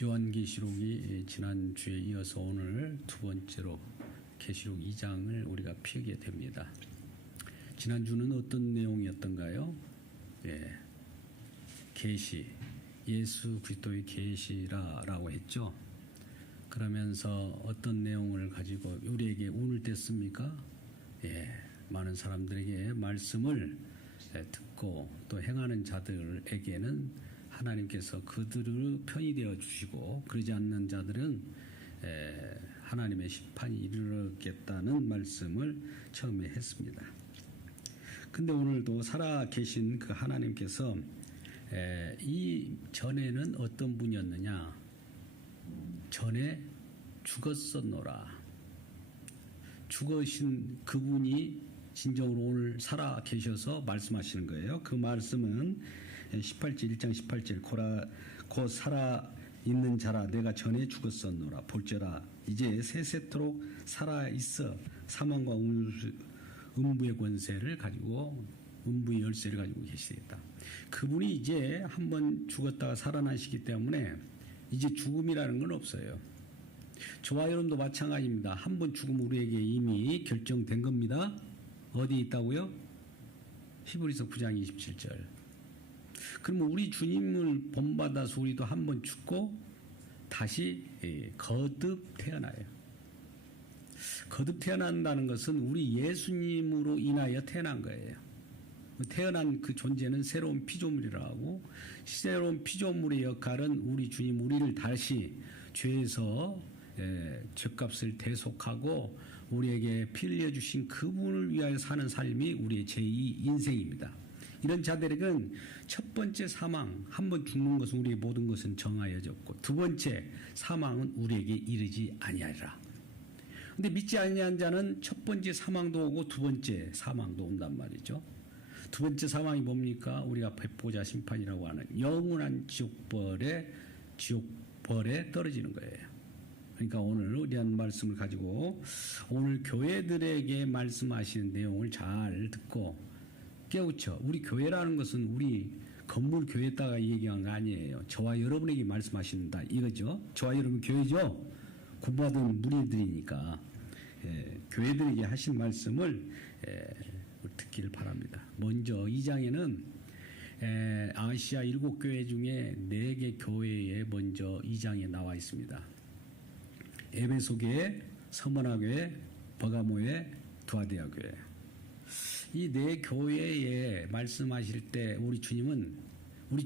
요한계시록이 지난주에 이어서 오늘 두 번째로 계시록 2장을 우리가 펴게 됩니다. 지난주는 어떤 내용이었던가요? 계시, 예수 그리스도의 계시라고 했죠. 그러면서 어떤 내용을 가지고 우리에게 운을 뗐습니까? 많은 사람들에게 말씀을 듣고 또 행하는 자들에게는 하나님께서 그들을 편이 되어 주시고, 그러지 않는 자들은 하나님의 심판이 이르겠다는 말씀을 처음에 했습니다. 근데 오늘도 살아 계신 그 하나님께서 이 전에는 어떤 분이었느냐? 전에 죽었었노라. 죽으신 그분이 진정으로 오늘 살아 계셔서 말씀하시는 거예요. 그 말씀은 18절 1장 18절 곧 살아 있는 자라 내가 전에 죽었었노라. 볼지라 이제 세세토록 살아 있어 사망과 음부의 권세를 가지고 음부의 열쇠를 가지고 계시겠다. 그분이 이제 한번 죽었다가 살아나시기 때문에 이제 죽음이라는 건 없어요. 저와 여러분도 마찬가지입니다. 한번 죽음 우리에게 이미 결정된 겁니다. 어디 있다고요? 히브리서 9장 27절. 그러면 우리 주님을 본받아서 우리도 한번 죽고 다시 거듭 태어나요. 거듭 태어난다는 것은 우리 예수님으로 인하여 태어난 거예요. 태어난 그 존재는 새로운 피조물이라고 하고, 새로운 피조물의 역할은 우리 주님, 우리를 다시 죄에서 죄값을 대속하고 우리에게 피 흘려주신 그분을 위하여 사는 삶이 우리의 제2 인생입니다. 이런 자들에게는 첫 번째 사망, 한번 죽는 것은 우리의 모든 것은 정하여졌고, 두 번째 사망은 우리에게 이르지 아니하리라. 근데 믿지 아니한 자는 첫 번째 사망도 오고 두 번째 사망도 온단 말이죠. 두 번째 사망이 뭡니까? 우리가 백보자 심판이라고 하는 영원한 지옥벌에 떨어지는 거예요. 그러니까 오늘 우리한 말씀을 가지고 오늘 교회들에게 말씀하시는 내용을 잘 듣고 깨우쳐. 우리 교회라는 것은 우리 건물 교회에다가 얘기한 거 아니에요. 저와 여러분에게 말씀하신다 이거죠. 저와 여러분 교회죠. 구받은 무리들이니까 교회들에게 하신 말씀을 듣기를 바랍니다. 먼저 2장에는 아시아 7교회 중에 4개 교회에 먼저 2장에 나와 있습니다. 에베소교회, 서머나교회, 버가모교회, 두아디아 교회. 이 4교회에 말씀하실 때 우리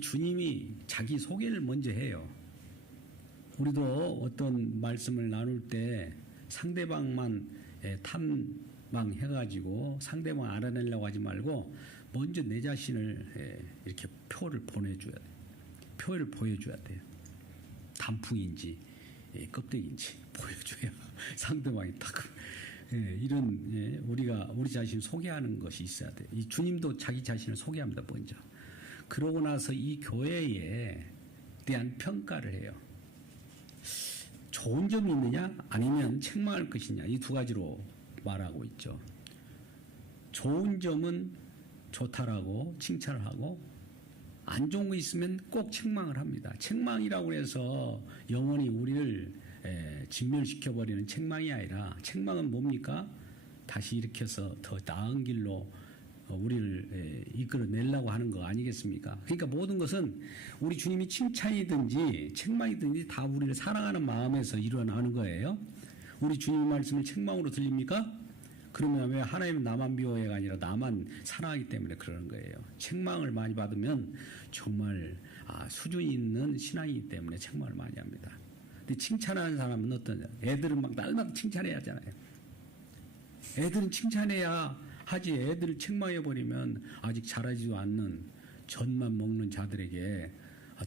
주님이 자기 소개를 먼저 해요. 우리도 어떤 말씀을 나눌 때 상대방만 탐방해가지고 상대방 알아내려고 하지 말고 먼저 내 자신을 이렇게 표를 보내줘야 돼요. 표를 보여줘야 돼요. 단풍인지 껍데기인지 보여줘야 상대방이 딱 이런 우리가 우리 자신을 소개하는 것이 있어야 돼요. 이 주님도 자기 자신을 소개합니다. 먼저. 그러고 나서 이 교회에 대한 평가를 해요. 좋은 점이 있느냐 아니면 책망할 것이냐, 이 두 가지로 말하고 있죠. 좋은 점은 좋다라고 칭찬을 하고, 안 좋은 거 있으면 꼭 책망을 합니다. 책망이라고 해서 영원히 우리를 진멸시켜버리는 책망이 아니라, 책망은 뭡니까? 다시 일으켜서 더 나은 길로 우리를 이끌어내려고 하는 거 아니겠습니까? 그러니까 모든 것은 우리 주님이 칭찬이든지 책망이든지 다 우리를 사랑하는 마음에서 일어나는 거예요. 우리 주님의 말씀을 책망으로 들립니까? 그러면 왜 하나님은 나만 미워해가 아니라 나만 사랑하기 때문에 그러는 거예요. 책망을 많이 받으면 정말 수준이 있는 신앙이기 때문에 책망을 많이 합니다. 근데 칭찬하는 사람은 어떠냐? 애들은 막 날마다 칭찬해야 하잖아요. 애들은 칭찬해야 하지, 애들을 책망해버리면 아직 자라지도 않는 젖만 먹는 자들에게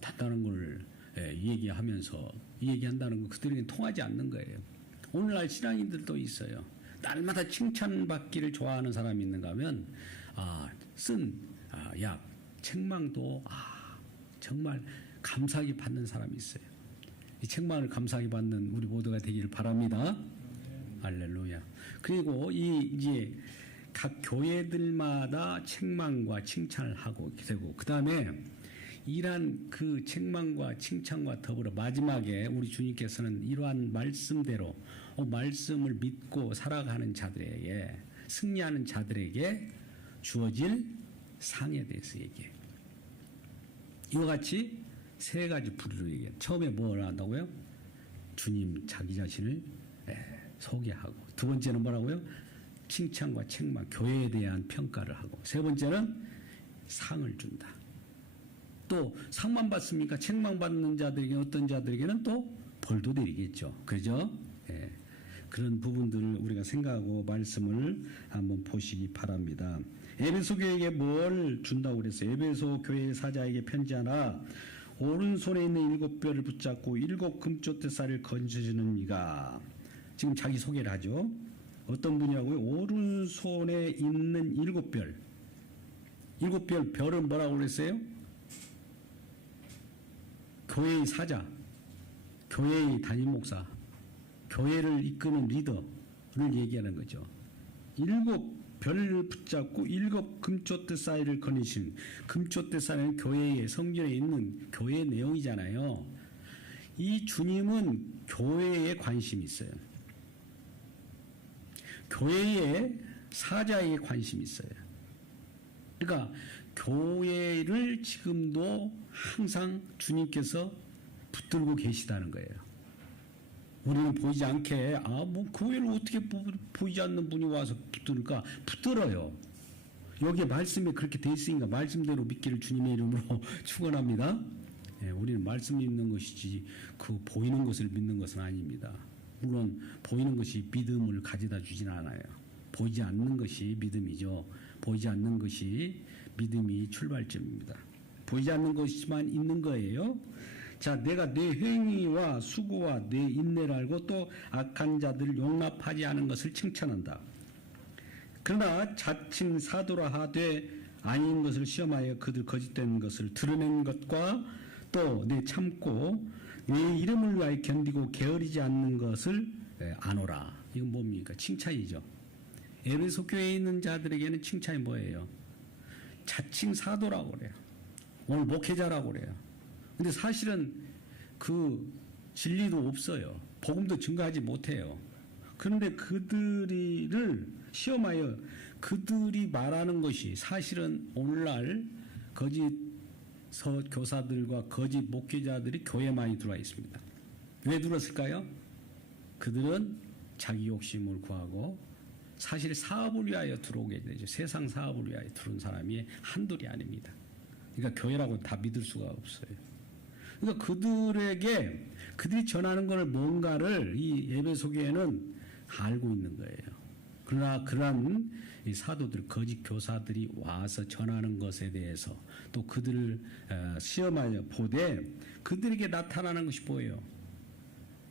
단단한 걸 얘기한다는 거 그들에게 통하지 않는 거예요. 오늘날 신앙인들도 있어요. 날마다 칭찬받기를 좋아하는 사람이 있는가 하면 책망도 정말 감사하게 받는 사람이 있어요. 이 책망을 감사하게 받는 우리 모두가 되기를 바랍니다. 할렐루야. 그리고 이제 각 교회들마다 책망과 칭찬을 하고 되고, 그 다음에 이러한 그 책망과 칭찬과 더불어 마지막에 우리 주님께서는 이러한 말씀대로 말씀을 믿고 살아가는 자들에게 승리하는 자들에게 주어질 상에 대해서 얘기해요. 이와 같이 세 가지 부류로 얘기해요. 처음에 뭘 한다고요? 주님 자기 자신을 소개하고, 두 번째는 뭐라고요? 칭찬과 책망, 교회에 대한 평가를 하고, 세 번째는 상을 준다. 또 상만 받습니까? 책망 받는 자들에게, 어떤 자들에게는 또 벌도 내리겠죠. 그죠? 예. 그런 부분들을 우리가 생각하고 말씀을 한번 보시기 바랍니다. 에베소 교회에게 뭘 준다고 그랬어요? 에베소 교회 사자에게 편지하나 오른손에 있는 7별을 붙잡고 7 금조대살을 건져주는 이가, 지금 자기 소개를 하죠. 어떤 분이라고요? 오른손에 있는 7별. 7별, 별은 뭐라고 그랬어요? 교회의 사자, 교회의 담임 목사, 교회를 이끄는 리더를 얘기하는 거죠. 7별을 붙잡고 7 금조대 사이를 거니신, 금조대 사이는 교회의 성전에 있는 교회의 내용이잖아요. 이 주님은 교회에 관심이 있어요. 교회의 사자에게 관심이 있어요. 그러니까 교회를 지금도 항상 주님께서 붙들고 계시다는 거예요. 우리는 보이지 않게 교회를 어떻게 보이지 않는 분이 와서 붙들까? 붙들어요. 여기에 말씀에 그렇게 돼 있으니까 말씀대로 믿기를 주님의 이름으로 축원합니다. 예, 우리는 말씀 믿는 것이지 그 보이는 것을 믿는 것은 아닙니다. 물론 보이는 것이 믿음을 가져다 주진 않아요. 보이지 않는 것이 믿음이죠. 보이지 않는 것이 믿음이 출발점입니다. 보이지 않는 것만 있는 거예요. 자, 내가 내 행위와 수고와 내 인내를 알고 또 악한 자들을 용납하지 않은 것을 칭찬한다. 그러나 자칭 사도라 하되 아닌 것을 시험하여 그들 거짓된 것을 드러낸 것과 또 내 참고 내 이름을 위하여 견디고 게으르지 않는 것을 아노라. 이건 뭡니까? 칭찬이죠. 에베소 교회에 있는 자들에게는 칭찬이 뭐예요? 자칭 사도라고 그래요. 오늘 목회자라고 그래요. 근데 사실은 그 진리도 없어요. 복음도 증거하지 못해요. 그런데 그들을 시험하여 그들이 말하는 것이 사실은 오늘날 거짓 교사들과 거짓 목회자들이 교회에 많이 들어와 있습니다. 왜 들었을까요? 그들은 자기 욕심을 구하고 사실 사업을 위하여 들어오게 되죠. 세상 사업을 위하여 들어온 사람이 한둘이 아닙니다. 그러니까 교회라고 다 믿을 수가 없어요. 그러니까 그들이 전하는 걸 뭔가를 이 에베소 교회는 알고 있는 거예요. 그러나 그러한 이 사도들, 거짓 교사들이 와서 전하는 것에 대해서 또 그들을 시험하여 보되 그들에게 나타나는 것이 뭐예요?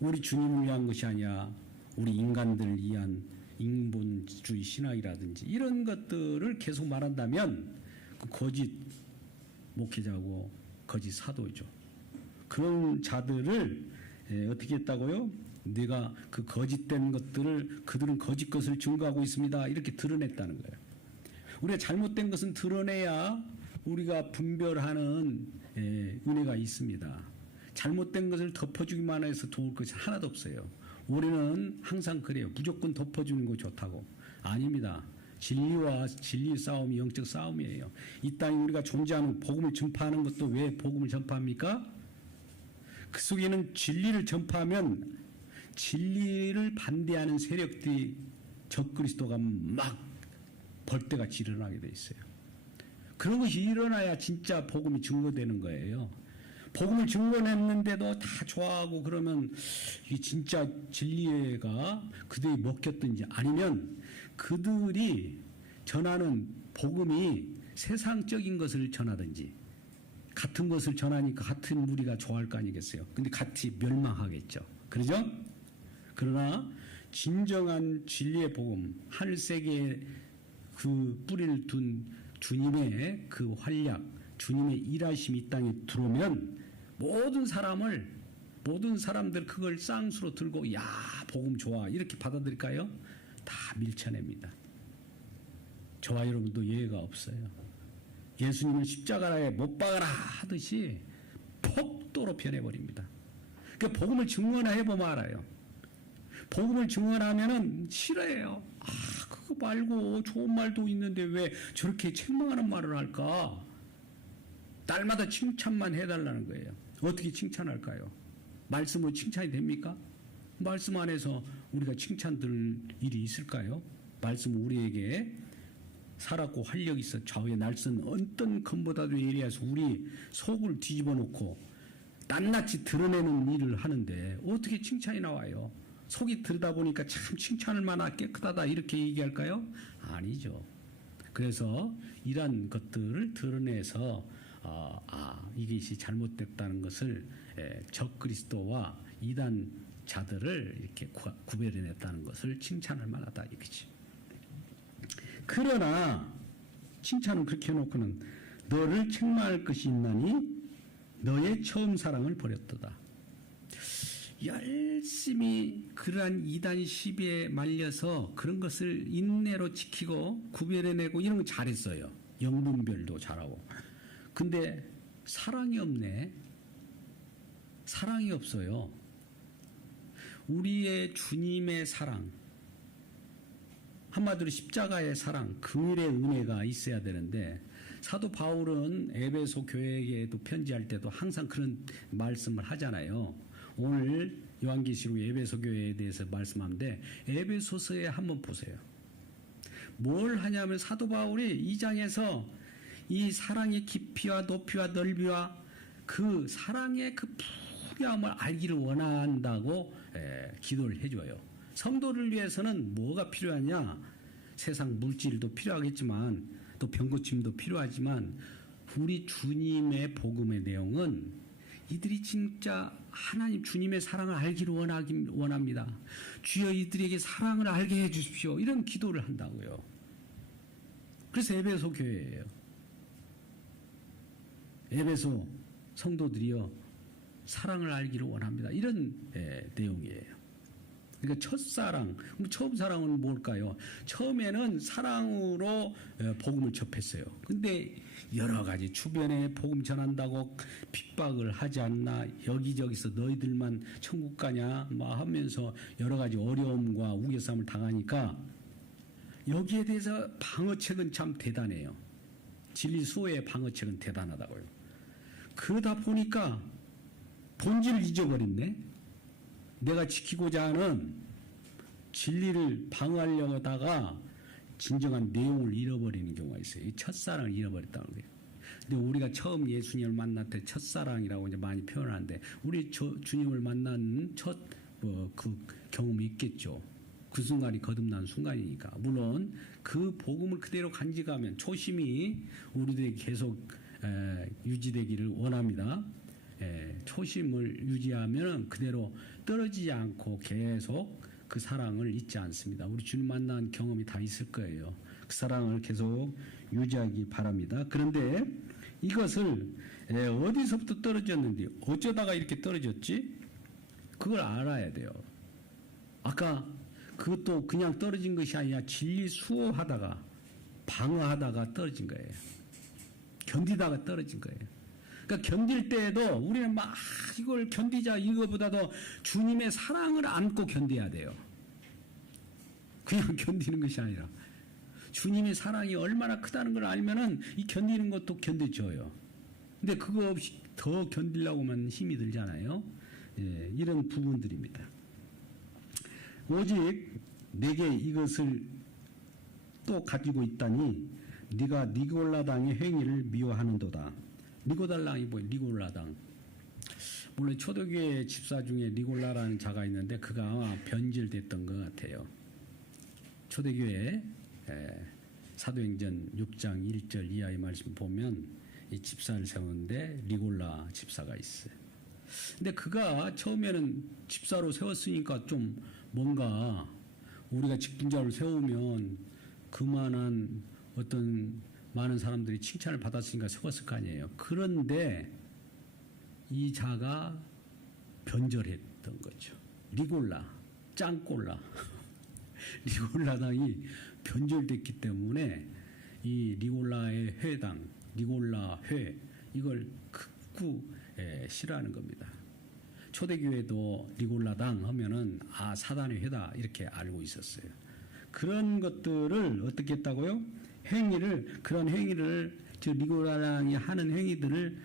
우리 주님을 위한 것이 아니야. 우리 인간들을 위한 인본주의 신학이라든지 이런 것들을 계속 말한다면 그 거짓 목회자고 거짓 사도죠. 그런 자들을 어떻게 했다고요? 내가 그 거짓된 것들을 그들은 거짓 것을 증거하고 있습니다. 이렇게 드러냈다는 거예요. 우리가 잘못된 것은 드러내야 우리가 분별하는 은혜가 있습니다. 잘못된 것을 덮어주기만 해서 도울 것이 하나도 없어요. 우리는 항상 그래요. 무조건 덮어주는 거 좋다고. 아닙니다. 진리와 진리 싸움이 영적 싸움이에요. 이 땅에 우리가 존재하는 복음을 전파하는 것도 왜 복음을 전파합니까? 그 속에는 진리를 전파하면 진리를 반대하는 세력들이 적그리스도가 막 벌떼같이 일어나게 돼 있어요. 그런 것이 일어나야 진짜 복음이 증거되는 거예요. 복음을 증거냈는데도 다 좋아하고 그러면 이 진짜 진리가 그들이 먹혔든지 아니면 그들이 전하는 복음이 세상적인 것을 전하든지 같은 것을 전하니까 같은 무리가 좋아할 거 아니겠어요. 근데 같이 멸망하겠죠. 그러죠? 그러나 진정한 진리의 복음, 하늘세계에 그 뿌리를 둔 주님의 그 활약, 주님의 일하심이 이 땅에 들어오면 모든 사람들 그걸 쌍수로 들고 야 복음 좋아 이렇게 받아들일까요? 다 밀쳐냅니다. 저와 여러분도 예외가 없어요. 예수님은 십자가에 못 박아라 하듯이 폭도로 변해버립니다. 그 복음을 증언해보면 알아요. 복음을 증언하면은 싫어해요. 아, 그거 말고 좋은 말도 있는데 왜 저렇게 책망하는 말을 할까? 날마다 칭찬만 해달라는 거예요. 어떻게 칭찬할까요? 말씀으로 칭찬이 됩니까? 말씀 안에서 우리가 칭찬 들을 일이 있을까요? 말씀은 우리에게 살았고 활력이 있어 좌우에 날선 어떤 검보다도 예리해서 우리 속을 뒤집어 놓고 낱낱이 드러내는 일을 하는데 어떻게 칭찬이 나와요? 속이 들여다보니까 참 칭찬할 만한 깨끗하다 이렇게 얘기할까요? 아니죠. 그래서 이러한 것들을 드러내서 이것이 잘못됐다는 것을 적그리스도와 이단자들을 이렇게 구별해냈다는 것을 칭찬할 만하다 이거지. 그러나 칭찬은 그렇게 해놓고는 너를 책망할 것이 있나니 너의 처음 사랑을 버렸도다. 열심히 그러한 이단 시비에 말려서 그런 것을 인내로 지키고 구별해내고 이런 거 잘했어요. 영분별도 잘하고. 근데 사랑이 없네. 사랑이 없어요. 우리의 주님의 사랑, 한마디로 십자가의 사랑, 긍휼의 은혜가 있어야 되는데 사도 바울은 에베소 교회에게도 편지할 때도 항상 그런 말씀을 하잖아요. 오늘 요한계시록 에베소 교회에 대해서 말씀하는데 에베소서에 한번 보세요. 뭘 하냐면 사도 바울이 이 장에서 이 사랑의 깊이와 높이와 넓이와 그 사랑의 그 풍요함을 알기를 원한다고 기도를 해줘요. 성도를 위해서는 뭐가 필요하냐? 세상 물질도 필요하겠지만 또 병고침도 필요하지만 우리 주님의 복음의 내용은 이들이 진짜 하나님 주님의 사랑을 알기를 원합니다. 주여 이들에게 사랑을 알게 해주십시오. 이런 기도를 한다고요. 그래서 에베소 교회예요. 에베소 성도들이요 사랑을 알기를 원합니다. 이런 내용이에요. 그러니까 첫사랑, 처음 사랑은 뭘까요? 처음에는 사랑으로 복음을 접했어요. 근데 여러 가지 주변에 복음 전한다고 핍박을 하지 않나, 여기저기서 너희들만 천국 가냐 막 하면서 여러 가지 어려움과 우겨쌈을 당하니까 여기에 대해서 방어책은 참 대단해요. 진리 수호의 방어책은 대단하다고요. 그러다 보니까 본질을 잊어버렸네. 내가 지키고자 하는 진리를 방어하려고 하다가 진정한 내용을 잃어버리는 경우가 있어요. 이 첫사랑을 잃어버렸다는 거예요. 근데 우리가 처음 예수님을 만날 때 첫사랑이라고 이제 많이 표현하는데 우리 주님을 만난 첫 그 경험이 있겠죠. 그 순간이 거듭난 순간이니까. 물론 그 복음을 그대로 간직하면 초심이 우리들에게 계속 유지되기를 원합니다. 초심을 유지하면 그대로 떨어지지 않고 계속 그 사랑을 잊지 않습니다. 우리 주님 만난 경험이 다 있을 거예요. 그 사랑을 계속 유지하기 바랍니다. 그런데 이것을 어디서부터 떨어졌는지 어쩌다가 이렇게 떨어졌지? 그걸 알아야 돼요. 아까 그것도 그냥 떨어진 것이 아니라 진리 수호하다가 방어하다가 떨어진 거예요. 견디다가 떨어진 거예요. 그러니까 견딜 때에도 우리는 막 이걸 견디자 이거보다도 주님의 사랑을 안고 견뎌야 돼요. 그냥 견디는 것이 아니라 주님의 사랑이 얼마나 크다는 걸 알면은 이 견디는 것도 견뎌져요. 근데 그거 없이 더 견디려고만 힘이 들잖아요. 이런 부분들입니다. 오직 내게 이것을 또 가지고 있다니 네가 니골라당의 행위를 미워하는도다. 니고달랑이 뭐예요? 니골라당. 물론 초대교회 집사 중에 니골라라는 자가 있는데 그가 아마 변질됐던 것 같아요. 초대교회 사도행전 6장 1절 이하의 말씀 보면 이 집사를 세우는데 니골라 집사가 있어요. 근데 그가 처음에는 집사로 세웠으니까 좀 뭔가 우리가 직분자를 세우면 그만한 어떤 많은 사람들이 칭찬을 받았으니까 세웠을 거 아니에요. 그런데 이 자가 변절했던 거죠. 리골라, 짱골라. 리골라당이 변절됐기 때문에 이 리골라의 회당, 니골라 회 이걸 극구 싫어하는 겁니다. 초대교회도 니골라당 하면은 사단의 회다 이렇게 알고 있었어요. 그런 것들을 어떻게 했다고요? 그런 행위를 니골라당이 하는 행위들을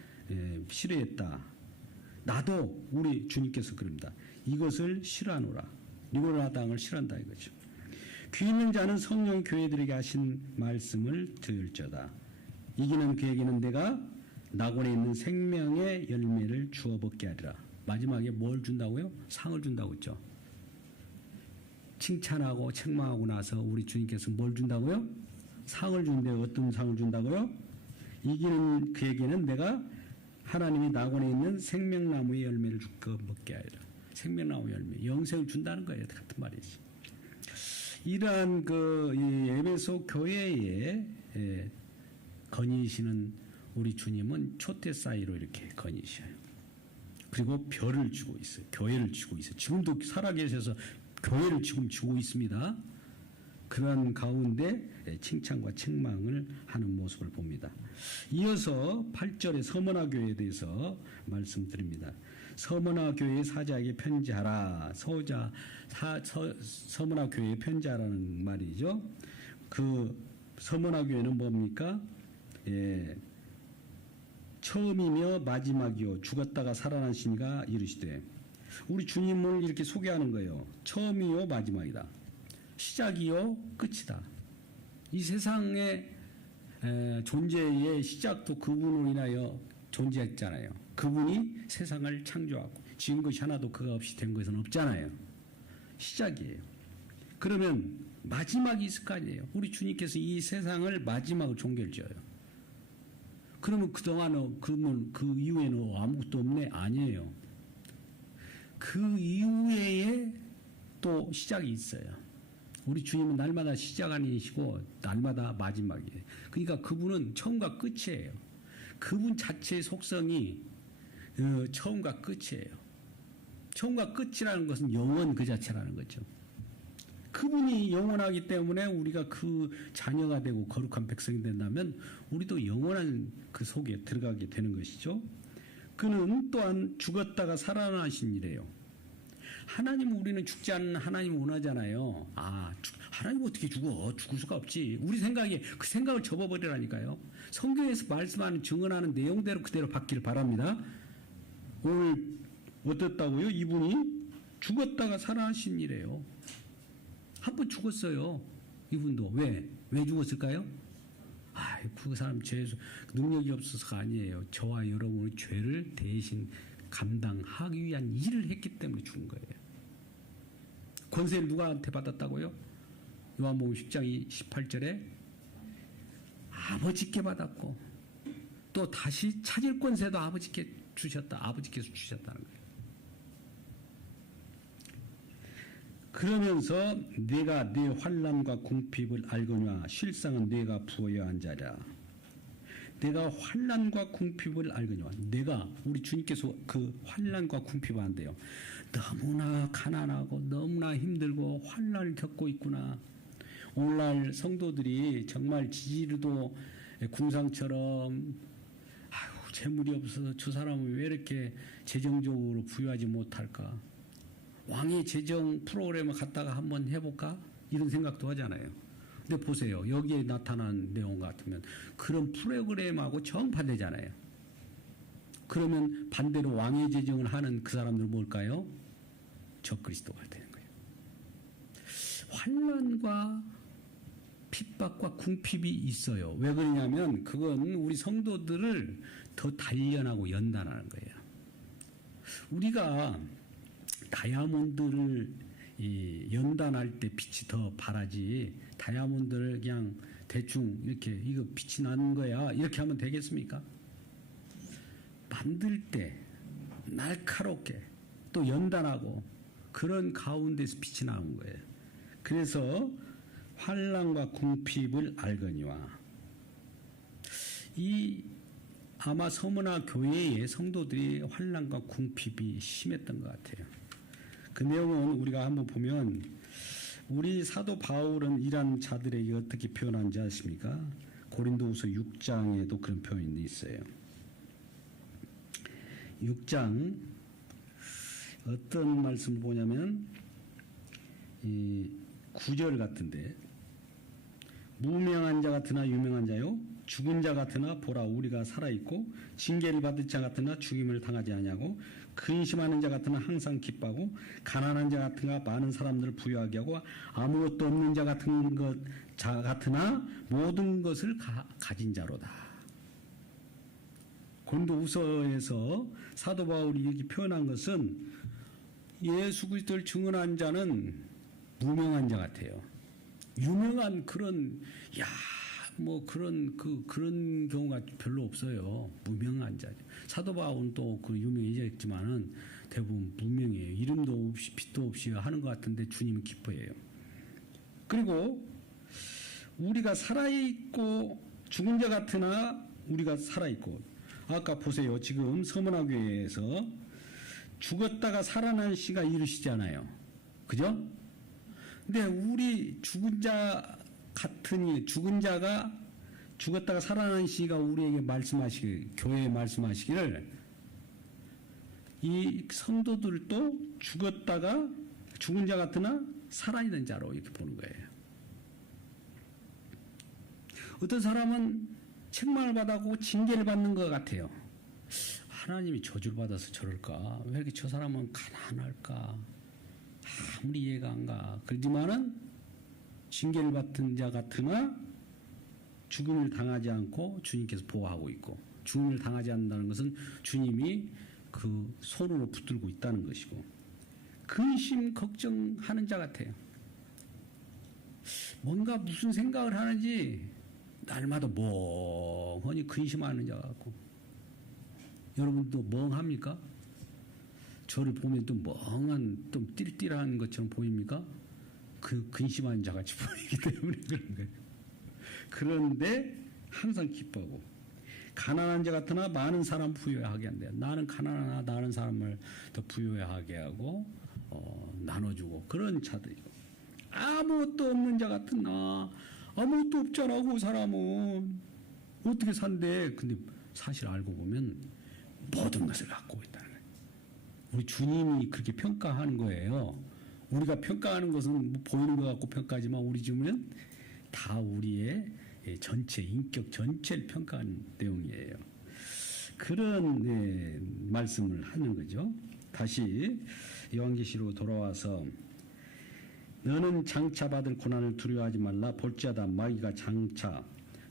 싫어했다. 나도 우리 주님께서 그럽니다. 이것을 싫어하노라. 니골라당을 싫어한다 이거죠. 귀 있는 자는 성령 교회들에게 하신 말씀을 들을지어다. 이기는 그에게는 내가 낙원에 있는 생명의 열매를 주어 먹게 하리라. 마지막에 뭘 준다고요? 상을 준다고 했죠. 칭찬하고 책망하고 나서 우리 주님께서 뭘 준다고요? 상을 준대요. 어떤 상을 준다고요? 이기는 그에게는 내가 하나님이 낙원에 있는 생명나무의 열매를 주어 먹게 하리라. 생명나무 열매, 영생을 준다는 거예요. 같은 말이지. 이러한 이 에베소 교회에 거니시는 우리 주님은 초대 사이로 이렇게 거니셔요. 그리고 별을 주고 있어요. 교회를 주고 있어요. 지금도 살아계셔서 교회를 지금 주고 있습니다. 그런 가운데 칭찬과 책망을 하는 모습을 봅니다. 이어서 8절에 서머나 교회에 대해서 말씀드립니다. 서머나 교회의 사자에게 편지하라. 서머나 교회에 편지하라는 말이죠. 그 서머나 교회는 뭡니까? 처음이며 마지막이요 죽었다가 살아나시니가 이르시되, 우리 주님을 이렇게 소개하는 거예요. 처음이요 마지막이다. 시작이요 끝이다. 이 세상의 존재의 시작도 그분으로 인하여 존재했잖아요. 그분이 세상을 창조하고 지은 것이 하나도 그가 없이 된 것은 없잖아요. 시작이에요. 그러면 마지막이 있을 거 아니에요. 우리 주님께서 이 세상을 마지막으로 종결 지어요. 그러면 그동안은 그 이후에는 아무것도 없네? 아니에요. 그 이후에 또 시작이 있어요. 우리 주님은 날마다 시작 아니시고 날마다 마지막이에요. 그러니까 그분은 처음과 끝이에요. 그분 자체의 속성이 처음과 끝이에요. 처음과 끝이라는 것은 영원 그 자체라는 거죠. 그분이 영원하기 때문에 우리가 그 자녀가 되고 거룩한 백성이 된다면 우리도 영원한 그 속에 들어가게 되는 것이죠. 그는 또한 죽었다가 살아나신 이래요. 하나님, 우리는 죽지 않는 하나님을 원하잖아요. 하나님 어떻게 죽어? 죽을 수가 없지. 우리 생각에 그 생각을 접어버리라니까요. 성경에서 말씀하는 증언하는 내용대로 그대로 받기를 바랍니다. 오늘 어떻다고요? 이분이 죽었다가 살아나신 이래요. 한 번 죽었어요. 이분도. 왜 죽었을까요? 그 사람 죄 능력이 없어서가 아니에요. 저와 여러분의 죄를 대신 감당하기 위한 일을 했기 때문에 죽은 거예요. 권세를 누구한테 받았다고요? 요한복음 10장 18절에 아버지께 받았고 또 다시 찾을 권세도 아버지께서 주셨다는 거예요. 그러면서 내가 네 환난과 궁핍을 알거니와 실상은 내가 부어야 한 자라. 내가 환난과 궁핍을 알거니와, 내가 우리 주님께서 그 환난과 궁핍을 한대요. 너무나 가난하고 너무나 힘들고 환난을 겪고 있구나. 오늘날 성도들이 정말 지지리도 궁상처럼 재물이 없어서 저 사람은 왜 이렇게 재정적으로 부유하지 못할까? 왕의 재정 프로그램을 갖다가 한번 해볼까? 이런 생각도 하잖아요. 근데 보세요. 여기에 나타난 내용 같으면 그런 프로그램하고 정반대잖아요. 그러면 반대로 왕의 재정을 하는 그 사람들 뭘까요? 적그리스도가 되는 거예요. 환난과 핍박과 궁핍이 있어요. 왜 그러냐면 그건 우리 성도들을 더 단련하고 연단하는 거예요. 우리가 다이아몬드를 연단할 때 빛이 더 바라지, 다이아몬드를 그냥 대충 이렇게 이거 빛이 나는 거야 이렇게 하면 되겠습니까? 만들 때 날카롭게 또 연단하고 그런 가운데서 빛이 나온 거예요. 그래서 환난과 궁핍을 알거니와, 아마 서머나 교회의 성도들이 환난과 궁핍이 심했던 것 같아요. 그 내용은 우리가 한번 보면 우리 사도 바울은 이런 자들에게 어떻게 표현한지 아십니까? 고린도후서 6장에도 그런 표현이 있어요. 6장 어떤 말씀을 보냐면 이 9절 같은데, 무명한 자 같으나 유명한 자요, 죽은 자 같으나 보라 우리가 살아있고, 징계를 받을 자 같으나 죽임을 당하지 아니하고, 근심하는 자 같으나 항상 기뻐하고, 가난한 자 같으나 많은 사람들을 부유하게 하고, 아무것도 없는 자 같으나 모든 것을 가진 자로다. 고린도후서에서 사도 바울이 이렇게 표현한 것은 예수 그리스도를 증언한 자는 무명한 자 같아요. 유명한 그런 그런 경우가 별로 없어요. 무명한 자죠. 사도 바울은 또 그 유명해졌지만은 대부분 무명해요. 이름도 없이 빛도 없이 하는 것 같은데 주님은 기뻐해요. 그리고 우리가 살아있고 죽은 자 같으나 우리가 살아있고, 아까 보세요. 지금 서문화교회에서 죽었다가 살아난 시가 이르시잖아요. 그죠? 근데 우리 죽은 자 같으니, 죽은 자가 죽었다가 살아난 시가 우리에게 교회에 말씀하시기를, 이 성도들도 죽었다가 죽은 자 같으나 살아있는 자로 이렇게 보는 거예요. 어떤 사람은 책망을 받고 징계를 받는 것 같아요. 하나님이 저주를 받아서 저럴까? 왜 이렇게 저 사람은 가난할까? 아무리 이해가 안 가. 그렇지만은 징계를 받은 자 같으나 죽음을 당하지 않고 주님께서 보호하고 있고, 죽음을 당하지 않는다는 것은 주님이 그 손으로 붙들고 있다는 것이고, 근심 걱정하는 자 같아요. 뭔가 무슨 생각을 하는지 날마다 멍하니 근심하는 자 같고. 여러분도 멍합니까? 저를 보면 또 멍한, 또 띨띨한 것처럼 보입니까? 그 근심하는 자 같이 보이기 때문에 그런 거예요. 그런데 항상 기뻐하고, 가난한 자 같으나 많은 사람 부유하게 한대요. 나는 가난하나 다른 사람을 더 부유하게 하고 나눠주고, 그런 자들이고, 아무것도 없는 자 같으나, 아무것도 없잖아 그 사람은 어떻게 산대. 근데 사실 알고 보면 모든 것을 갖고 있다는 거예요. 우리 주님이 그렇게 평가하는 거예요. 우리가 평가하는 것은 뭐 보이는 것 같고 평가하지만, 우리 주님은 다 우리의 전체 인격 전체를 평가하는 내용이에요. 그런 말씀을 하는 거죠. 다시 요한계시로 돌아와서, 너는 장차 받을 고난을 두려워하지 말라. 볼지어다 마귀가 장차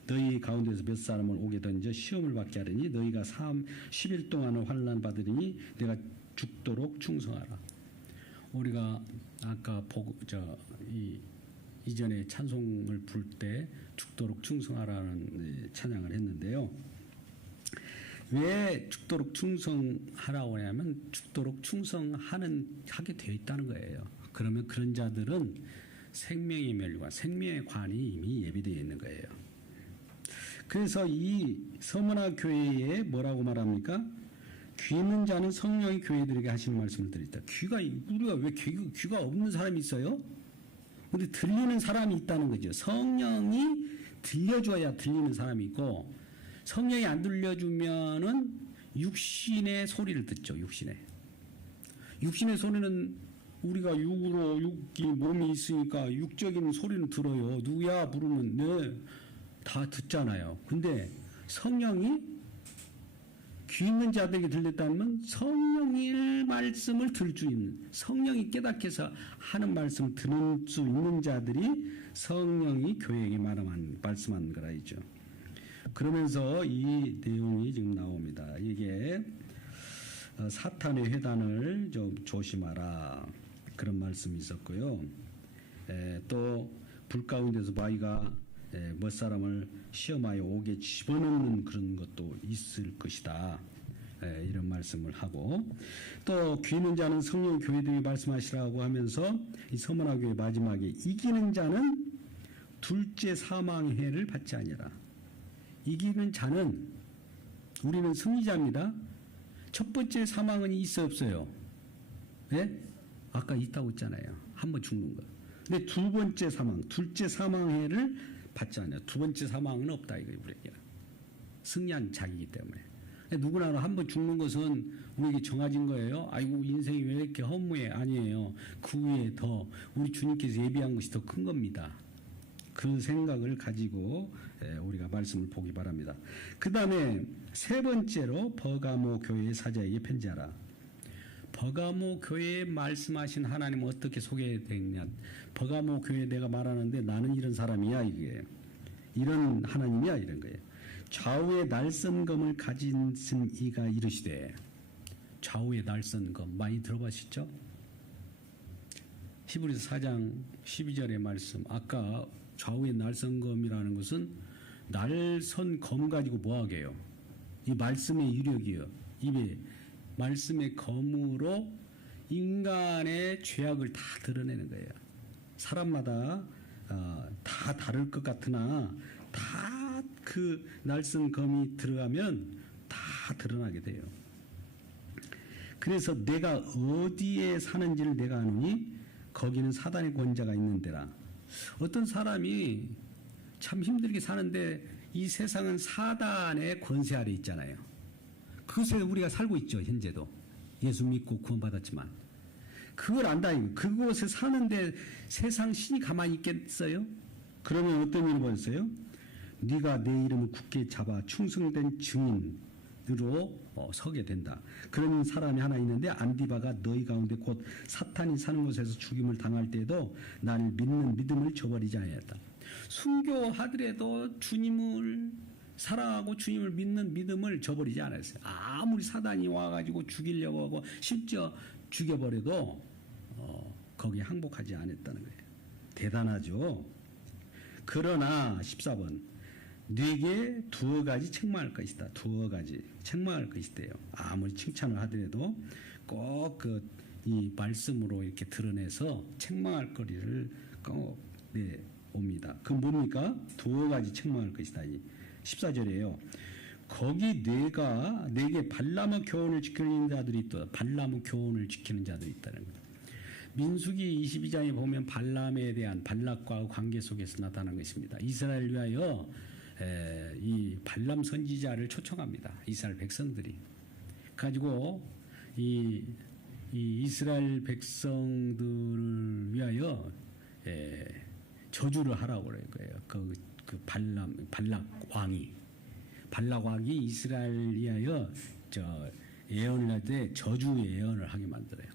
너희 가운데서 몇 사람을 오게 던져 시험을 받게 하리니, 너희가 10일 동안을 환난 받으리니 내가 죽도록 충성하라. 우리가 아까 이전에 찬송을 부를 때 죽도록 충성하라는 찬양을 했는데요. 왜 죽도록 충성하라고 하냐면 죽도록 하게 되어 있다는 거예요. 그러면 그런 자들은 생명의 멸관, 생명의 관이 이미 예비되어 있는 거예요. 그래서 이 서문화 교회에 뭐라고 말합니까? 귀 있는 자는 성령이 교회들에게 하시는 말씀을 드리다. 우리가 왜 귀가 없는 사람이 있어요? 근데 들리는 사람이 있다는 거죠. 성령이 들려줘야 들리는 사람이 있고, 성령이 안 들려주면은 육신의 소리를 듣죠. 육신의 소리는 우리가 육이 몸이 있으니까 육적인 소리는 들어요. 누구야 부르면 네, 다 듣잖아요. 근데 성령이 귀 있는 자들에게 들렸다면 성령의 말씀을 들을 수 있는, 성령이 깨닫게 해서 하는 말씀 들을 수 있는 자들이 성령이 교회에게 말씀한 거라이죠. 그러면서 이 내용이 지금 나옵니다. 이게 사탄의 회단을 좀 조심하라, 그런 말씀이 있었고요. 또 불 가운데서 마귀가 몇 사람을 시험하여 옥에 집어넣는 그런 것도 있을 것이다, 이런 말씀을 하고, 또 귀 있는 자는 성령 교회들이 말씀하시라고 하면서 이 서문화교회 마지막에 이기는 자는 둘째 사망해를 받지 아니라. 이기는 자는, 우리는 승리자입니다. 첫 번째 사망은 있어 없어요? 예? 아까 있다고 했잖아요. 한 번 죽는 거. 근데 두 번째 사망, 둘째 사망해를 받지 않아요. 두 번째 사망은 없다 이거 우리에게는. 승리한 자기이기 때문에. 누구나 한 번 죽는 것은 우리에게 정해진 거예요. 아이고 인생이 왜 이렇게 허무해? 아니에요. 그 위에 더 우리 주님께서 예비한 것이 더 큰 겁니다. 그 생각을 가지고 우리가 말씀을 보기 바랍니다. 그 다음에 세 번째로 버가모 교회의 사자에게 편지하라. 버가모 교회에 말씀하신 하나님은 어떻게 소개되느냐. 버가모 교회에 내가 말하는데 나는 이런 사람이야 이게. 이런 하나님이야 이런 거예요. 좌우의 날선검을 가진 이가 이르시되. 좌우의 날선검 많이 들어보셨죠? 히브리서 4장 12절의 말씀. 아까 좌우의 날선검이라는 것은 날선검 가지고 뭐하게 해요? 이 말씀의 유력이요. 입에 말씀의 검으로 인간의 죄악을 다 드러내는 거예요. 사람마다 다 다를 것 같으나 다 그 날선검이 들어가면 다 드러나게 돼요. 그래서 내가 어디에 사는지를 내가 아노니 거기는 사단의 권자가 있는 데라. 어떤 사람이 참 힘들게 사는데 이 세상은 사단의 권세 아래 있잖아요. 그것에 우리가 살고 있죠. 현재도. 예수 믿고 구원받았지만. 그걸 안다. 그곳에 사는데 세상 신이 가만히 있겠어요? 그러면 어떤 일이 벌었어요? 네가 내 이름을 굳게 잡아 충성된 증인으로 서게 된다. 그런 사람이 하나 있는데 안디바가 너희 가운데 곧 사탄이 사는 곳에서 죽임을 당할 때에도 나를 믿는 믿음을 저버리지 않았다. 순교하더라도 주님을 사랑하고 주님을 믿는 믿음을 저버리지 않았어요. 아무리 사단이 와가지고 죽이려고 하고 심지어 죽여버려도 거기에 항복하지 않았다는 거예요. 대단하죠. 그러나 14번 네게 두어 가지 책망할 것이다. 두어 가지 책망할 것이대요. 아무리 칭찬을 하더라도 꼭 이 말씀으로 이렇게 드러내서 책망할 거리를 꼭 옵니다. 그 뭡니까? 두어 가지 책망할 것이다. 14절이에요. 거기 내게 발람의 교훈을 지키는 자들이 있다. 발람의 교훈을 지키는 자들이 있다는 거예요. 민수기 22장에 보면 발람에 대한 발락과 관계 속에서 나타난 것입니다. 이스라엘 위하여 이 발람 선지자를 초청합니다. 이스라엘 백성들이. 가지고 이 이스라엘 백성들을 위하여 저주를 하라고 그럴 거예요. 그 발락 왕이 이스라엘 위하여 예언을 할 때 저주 예언을 하게 만들어요.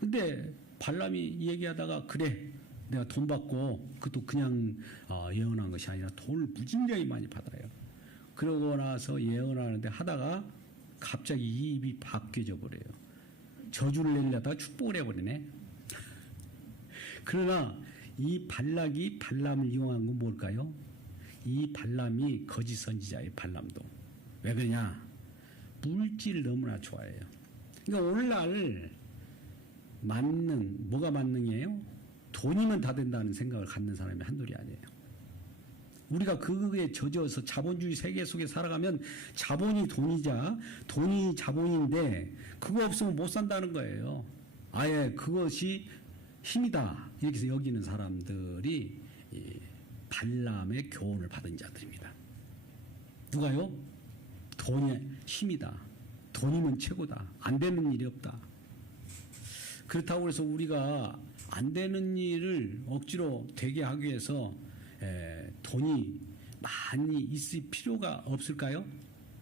근데 발람이 얘기하다가 그래 내가 돈 받고 그것도 그냥 예언한 것이 아니라 돈을 무진장히 많이 받아요. 그러고 나서 예언하는데 하다가 갑자기 이 입이 바뀌어져 버려요. 저주를 내리려다가 축복을 해버리네. 그러나 이 발락이 발람을 이용한 건 뭘까요? 이 발람이 거짓 선지자예요. 발람도. 왜 그러냐? 물질을 너무나 좋아해요. 그러니까 오늘날 뭐가 만능이에요? 돈이면 다 된다는 생각을 갖는 사람이 한둘이 아니에요. 우리가 그거에 젖어서 자본주의 세계 속에 살아가면 자본이 돈이자 돈이 자본인데 그거 없으면 못 산다는 거예요. 아예 그것이 힘이다 이렇게 여기는 사람들이 발람의 교훈을 받은 자들입니다. 누가요? 돈이 힘이다. 돈이면 최고다. 안 되는 일이 없다. 그렇다고 해서 우리가 안 되는 일을 억지로 되게 하기 위해서 돈이 많이 있을 필요가 없을까요?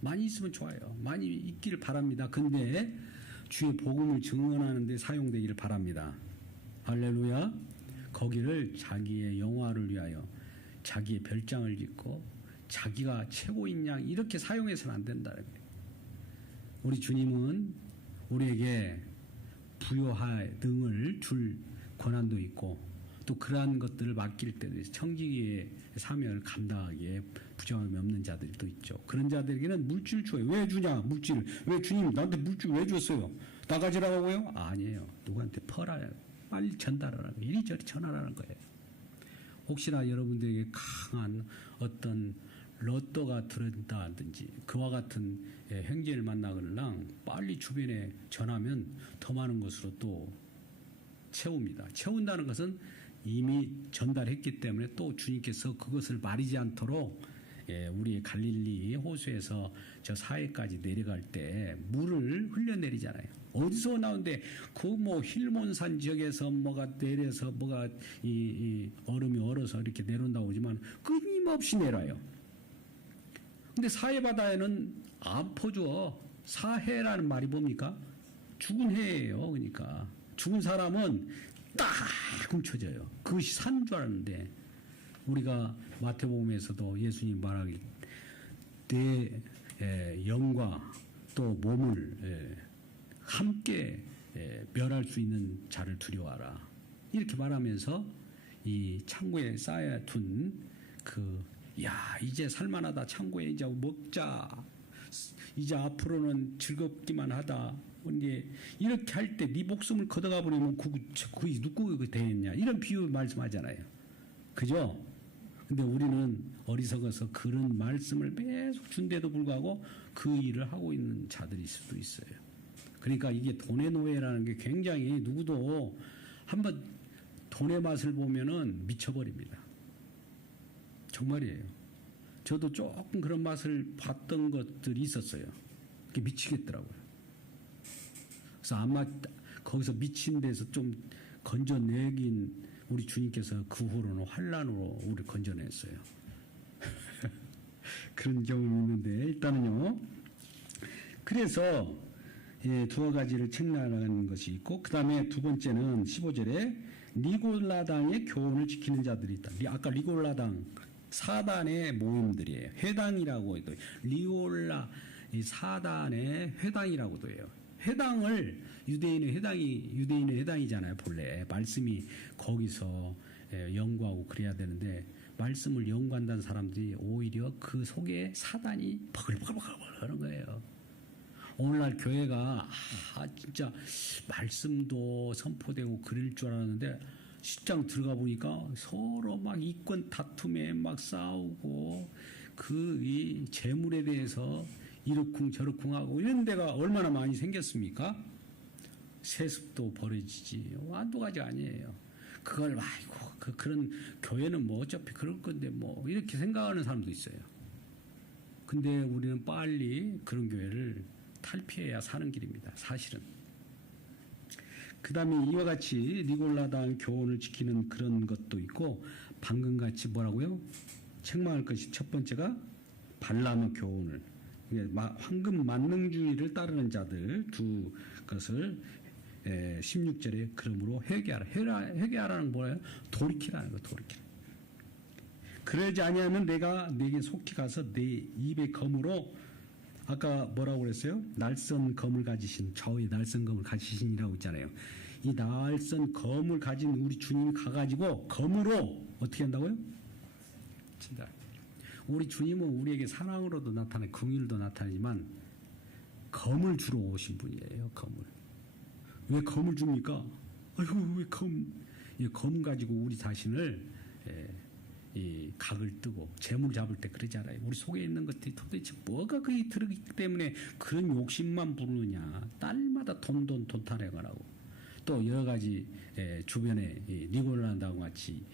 많이 있으면 좋아요. 많이 있기를 바랍니다. 근데 주의 복음을 증언하는 데 사용되기를 바랍니다. 할렐루야. 거기를 자기의 영화를 위하여 자기의 별장을 짓고 자기가 최고인 양 이렇게 사용해서는 안 된다는 거예요. 우리 주님은 우리에게 부여할 등을 줄 권한도 있고 또 그러한 것들을 맡길 때도 청지기의 사명을 감당하기에 부정함이 없는 자들이 또 있죠. 그런 자들에게는 물질 줘요. 왜 주냐? 물질을. 왜 주님 나한테 물질 왜 줬어요? 나 가지라고요? 아니에요. 누구한테 퍼라. 빨리 전달하라는 거예요. 이리저리 전하라는 거예요. 혹시나 여러분들에게 강한 어떤 로또가 들었다든지 그와 같은 형제를 만나거나 빨리 주변에 전하면 더 많은 것으로 또 채웁니다. 채운다는 것은 이미 전달했기 때문에 또 주님께서 그것을 말이지 않도록 우리 갈릴리 호수에서 저 사해까지 내려갈 때 물을 흘려내리잖아요. 어디서 나오는데 그 뭐 힐몬산 지역에서 뭐가 내려서 뭐가 이 얼음이 얼어서 이렇게 내려온다고 하지만 끊임없이 내려요. 근데 사해 바다에는 안 퍼져. 사해라는 말이 뭡니까? 죽은 해예요. 그러니까 죽은 사람은 딱 훔쳐져요. 그것이 산 줄 알았는데 우리가 마태복음에서도 예수님 말하기 내 영과 또 몸을 함께 멸할 수 있는 자를 두려워하라. 이렇게 말하면서 이 창고에 쌓아둔 이제 살만하다. 창고에 이제 먹자. 이제 앞으로는 즐겁기만 하다. 근데 이렇게 할 때 네 목숨을 걷어가 버리면 그게 누구 되겠냐. 이런 비유 말씀하잖아요. 그죠? 근데 우리는 어리석어서 그런 말씀을 계속 준데도 불구하고 그 일을 하고 있는 자들일 수도 있어요. 그러니까 이게 돈의 노예라는 게 굉장히 누구도 한번 돈의 맛을 보면은 미쳐버립니다. 정말이에요. 저도 조금 그런 맛을 봤던 것들이 있었어요. 그게 미치겠더라고요. 그래서 아마 거기서 미친 데서 좀 건져내긴 우리 주님께서 그 후로는 환난으로 우리를 건져냈어요. 그런 경험이 있는데 일단은요. 그래서 두어 가지를 책나가는 것이 있고 그 다음에 두 번째는 15절에 니골라당의 교훈을 지키는 자들이 있다. 아까 니골라당 사단의 모임들이에요. 회당이라고 해도 리올라 사단의 회당이라고도 해요. 회당을 유대인의 회당이잖아요. 본래 말씀이 거기서 연구하고 그래야 되는데 말씀을 연구한다는 사람들이 오히려 그 속에 사단이 버글버글 하는 거예요. 오늘날 교회가 진짜 말씀도 선포되고 그럴 줄 알았는데 10장 들어가 보니까 서로 막 이권 다툼에 막 싸우고 이 재물에 대해서 이러쿵 저러쿵 하고 이런 데가 얼마나 많이 생겼습니까? 세습도 벌어지지 한두 가지 아니에요. 그걸 그런 교회는 뭐 어차피 그럴 건데 뭐 이렇게 생각하는 사람도 있어요. 근데 우리는 빨리 그런 교회를 탈피해야 사는 길입니다. 사실은. 그 다음에 이와 같이 니골라당 교훈을 지키는 그런 것도 있고 방금 같이 뭐라고요? 책망할 것이 첫 번째가 발람의 교훈을 황금 만능주의를 따르는 자들 두 것을 16절에 그러므로 회개하라. 회개하라는 뭐예요? 돌이키라는 거. 돌이키라. 그러지 아니하면 내가 네게 속히 가서 네 입의 검으로 아까 뭐라고 그랬어요? 날선 검을 가지신 저의 날선 검을 가지신이라고 있잖아요. 이 날선 검을 가진 우리 주님이 가가지고 검으로 어떻게 한다고요? 진짜 우리 주님은 우리에게 사랑으로도 나타나고 긍휼도 나타나지만 검을 주러 오신 분이에요. 검을. 왜 검을 줍니까? 아이고 왜 검 가지고 우리 자신을 이 각을 뜨고 재물 잡을 때 그러잖아요. 우리 속에 있는 것들이 도대체 뭐가 거기 들어있기 때문에 그런 욕심만 부르느냐. 딸마다 돈 타내가라고. 또 여러 가지 주변에 니골라당과 같이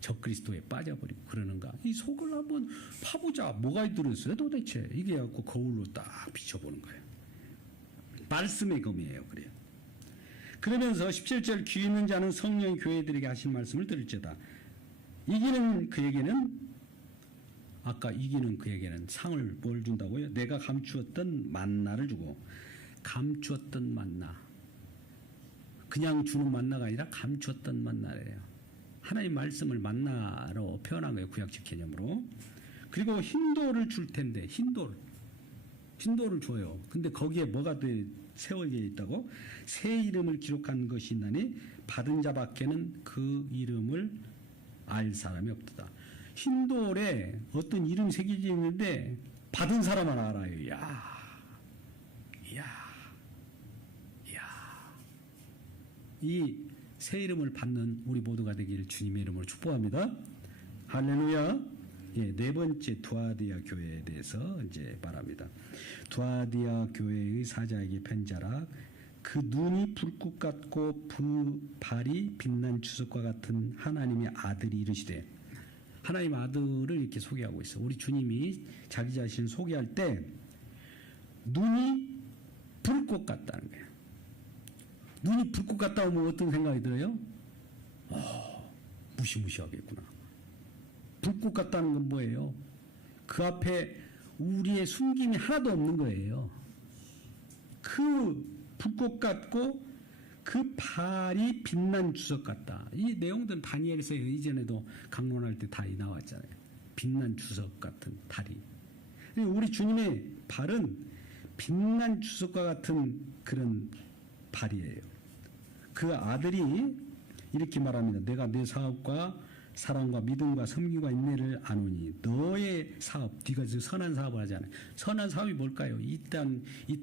적그리스도에 빠져버리고 그러는가. 이 속을 한번 파보자. 뭐가 들었어요 도대체. 이게 갖고 거울로 딱 비춰보는 거예요. 말씀의 검이에요. 그래요. 그러면서 17절 귀 있는 자는 성령 교회들에게 하신 말씀을 들을지어다. 이기는 그에게는 상을 뭘 준다고요? 내가 감추었던 만나를 주고. 감추었던 만나. 그냥 주는 만나가 아니라 감추었던 만나래요. 하나님 말씀을 만나로 표현한 거예요. 구약적 개념으로. 그리고 흰돌을 줄 텐데 흰돌을 줘요. 근데 거기에 뭐가 세워져 있다고? 새 이름을 기록한 것이 있나니 받은 자밖에는 그 이름을 알 사람이 없다. 흰돌에 어떤 이름이 새겨져 있는데 받은 사람만 알아요. 야. 이 새 이름을 받는 우리 모두가 되기를 주님의 이름으로 축복합니다. 할렐루야. 네 번째 두아디아 교회에 대해서 이제 말합니다. 두아디아 교회의 사자에게 편지하라. 그 눈이 불꽃 같고 그 발이 빛난 주석과 같은 하나님의 아들이 이르시되, 하나님의 아들을 이렇게 소개하고 있어. 우리 주님이 자기 자신을 소개할 때 눈이 불꽃 같다는 거예요. 눈이 불꽃 같다 하면 어떤 생각이 들어요? 무시무시하겠구나. 불꽃 같다는 건 뭐예요? 그 앞에 우리의 숨김이 하나도 없는 거예요. 그 불꽃 같고 그 발이 빛난 주석 같다. 이 내용들은 다니엘에서 이전에도 강론할 때 다 나왔잖아요. 빛난 주석 같은 다리. 우리 주님의 발은 빛난 주석과 같은 그런 발이에요. 그 아들이 이렇게 말합니다. 내가 내 사업과 사랑과 믿음과 섬김과 인내를 아노니 너의 사업, 네가 지금 선한 사업을 하잖아요. 선한 사업이 뭘까요? 이